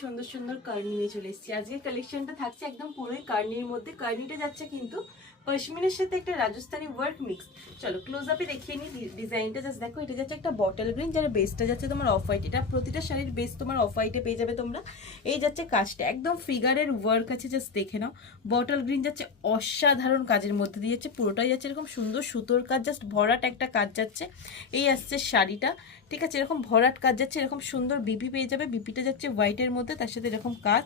সুন্দর সুন্দর কার্নি নিয়ে চলে এসেছি। আজকে কালেকশনটা থাকছে একদম পুরোই কার্নির মধ্যে। কার্নিটা যাচ্ছে কিন্তু পশমিনের সাথে একটা রাজস্থানি ওয়ার্ক মিক্স। চলো ক্লোজ আপে দেখিয়ে নিই ডিজাইনটা। জাস্ট দেখো, এটা যাচ্ছে একটা বটল গ্রিন, যার বেসটা যাচ্ছে তোমার অফ হোয়াইট। এটা প্রতিটা শাড়ির বেস তোমার অফ হোয়াইটে পেয়ে যাবে তোমরা। এই যাচ্ছে কাজটা একদম ফিগারের ওয়ার্ক আছে, জাস্ট দেখে নাও। বটল গ্রিন যাচ্ছে অসাধারণ কাজের মধ্যে দিয়ে যাচ্ছে, পুরোটাই যাচ্ছে এরকম সুন্দর সুতোর কাজ, জাস্ট ভরাট একটা কাজ যাচ্ছে। এই আসছে শাড়িটা, ঠিক আছে, এরকম ভরাট কাজ যাচ্ছে, এরকম সুন্দর বিপি পেয়ে যাবে। বিপিটা যাচ্ছে হোয়াইটের মধ্যে, তার সাথে এরকম কাজ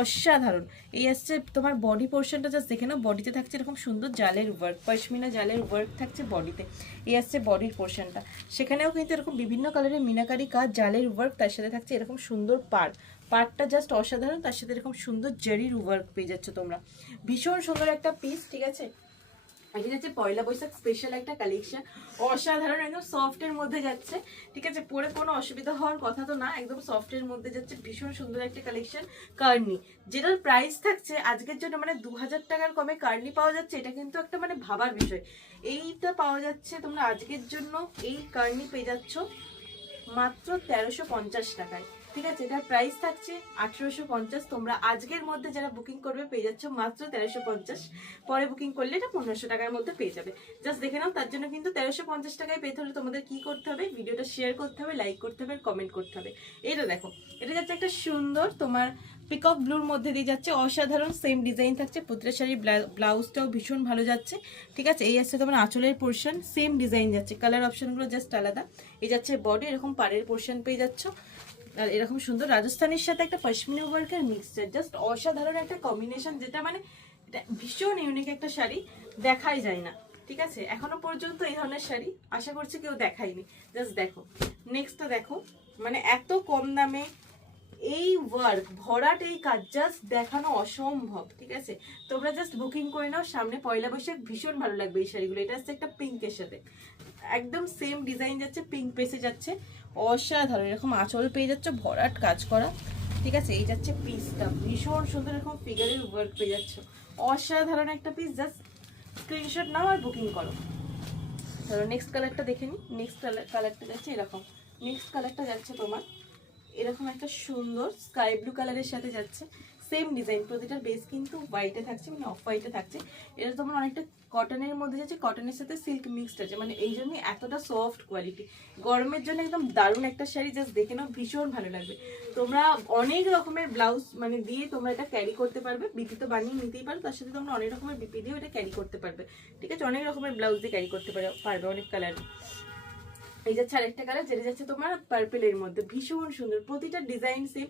অসাধারণ। এই আসছে তোমার বডি পোর্শনটা, জাস্ট দেখে নাও। বডিতে থাকছে এরকম সুন্দর জালের ওয়ার্ক, পশমিনা জালের ওয়ার্ক থাকছে বডিতে। এই আসছে বডির পোর্শনটা, সেখানেও কিন্তু এরকম বিভিন্ন কালারের মিনাকারি কাজ, জালের ওয়ার্ক, তার সাথে থাকছে এরকম সুন্দর পাড়টা জাস্ট অসাধারণ, তার সাথে এরকম সুন্দর জারির ওয়ার্ক পেয়ে যাচ্ছে তোমরা। ভীষণ সুন্দর একটা পিস, ঠিক আছে। এটা যাচ্ছে পয়লা বৈশাখ স্পেশাল একটা কালেকশন, অসাধারণ, একদম সফটের মধ্যে যাচ্ছে, ঠিক আছে। পরে কোনো অসুবিধা হওয়ার কথা তো না, একদম সফটের মধ্যে যাচ্ছে, ভীষণ সুন্দর একটা কালেকশন। কার্নি, যেটার প্রাইস থাকছে আজকের জন্য মানে 2000 টাকার কমে কার্নি পাওয়া যাচ্ছে, এটা কিন্তু একটা মানে ভাবার বিষয়। এইটা পাওয়া যাচ্ছে তোমরা আজকের জন্য, এই কার্নি পেয়ে যাচ্ছ মাত্র 1350 টাকায়, ঠিক আছে। এটার প্রাইস থাকছে 1850। তোমরা আজকের মধ্যে যারা বুকিং করবে পেয়ে যাচ্ছ মাত্র 1350। পরে বুকিং করলে এটা 1500 টাকার মধ্যে পেয়ে যাবে। জাস্ট দেখে নাও, তার জন্য কিন্তু 1350 টাকায় পেতে হলে তোমাদের কি করতে হবে, ভিডিওটা শেয়ার করতে হবে, লাইক করতে হবে, কমেন্ট করতে হবে। এটা দেখো, এটা যাচ্ছে একটা সুন্দর তোমার পিকক ব্লুর মধ্যে দিয়ে যাচ্ছে, অসাধারণ সেম ডিজাইন থাকছে। প্রতিটা শাড়ির ব্লাউজটাও ভীষণ ভালো যাচ্ছে, ঠিক আছে। এই আসছে তোমার আঁচলের পোর্শন, সেম ডিজাইন যাচ্ছে, কালার অপশনগুলো জাস্ট আলাদা। এই যাচ্ছে বডি, এরকম পাড়ের পোর্শন পেয়ে যাচ্ছ, আর এরকম সুন্দর রাজস্থানের সাথে একটা পশমিনা ওয়ার্কের মিক্সচার, জাস্ট অসাধারণ একটা কম্বিনেশন, যেটা মানে এটা ভীষণ ইউনিক একটা শাড়ি, দেখাই যায় না, ঠিক আছে। এখনো পর্যন্ত এই ধরনের শাড়ি আশা করছি কেউ দেখায়নি। জাস্ট দেখো, নেক্সটটা দেখো, মানে এত কম দামে এই ওয়ার্ক ভরাট এই কাজ জাস্ট দেখানো অসম্ভব, ঠিক আছে। তোমরা জাস্ট বুকিং করে নাও, সামনে পয়লা বৈশাখ, ভীষণ ভালো লাগবে এই শাড়িগুলো। এটা হচ্ছে একটা পিঙ্কের সাথে একদম সেম ডিজাইন যাচ্ছে, পিঙ্ক পেসে যাচ্ছে, অসাধারণ। এরকম আঁচল পেয়ে যাচ্ছে ভরাট কাজ করা, ঠিক আছে। এই যাচ্ছে পিসটা ভীষণ সুন্দর, এরকম ফিগারের ওয়ার্ক পেয়ে যাচ্ছে, অসাধারণ একটা পিস। জাস্ট স্ক্রিনশট নাও আর বুকিং করো। ধরো নেক্সট কালারটা দেখে নিই। নেক্সট কালারটা যাচ্ছে এরকম, নেক্সট কালারটা যাচ্ছে তোমার এরকম একটা সুন্দর স্কাই ব্লু কালারের সাথে যাচ্ছে, সেম ডিজাইন। প্রতিটার বেস কিন্তু হোয়াইটে থাকছে, মানে অফ হোয়াইটে থাকছে। এটা তোমার অনেকটা কটনের মধ্যে যাচ্ছে, কটনের সাথে সিল্ক মিক্সড আছে, মানে এই জন্য এতটা সফট কোয়ালিটি। গরমের জন্য একদম দারুণ একটা শাড়ি, জাস্ট দেখে নাও, ভীষণ ভালো লাগবে। তোমরা অনেক রকমের ব্লাউজ মানে দিয়ে তোমরা এটা ক্যারি করতে পারবে। বিপি তো বানিয়ে নিতেই পারো, তার সাথে তোমরা অনেক রকমের বিপি দিয়েও এটা ক্যারি করতে পারবে, ঠিক আছে। অনেক রকমের ব্লাউজ দিয়ে ক্যারি করতে পারবে, অনেক কালার। এই যাচ্ছে আরেকটা কালার, যেটা যাচ্ছে তোমার পার্পেলের মধ্যে, ভীষণ সুন্দর। প্রতিটা ডিজাইন সেম,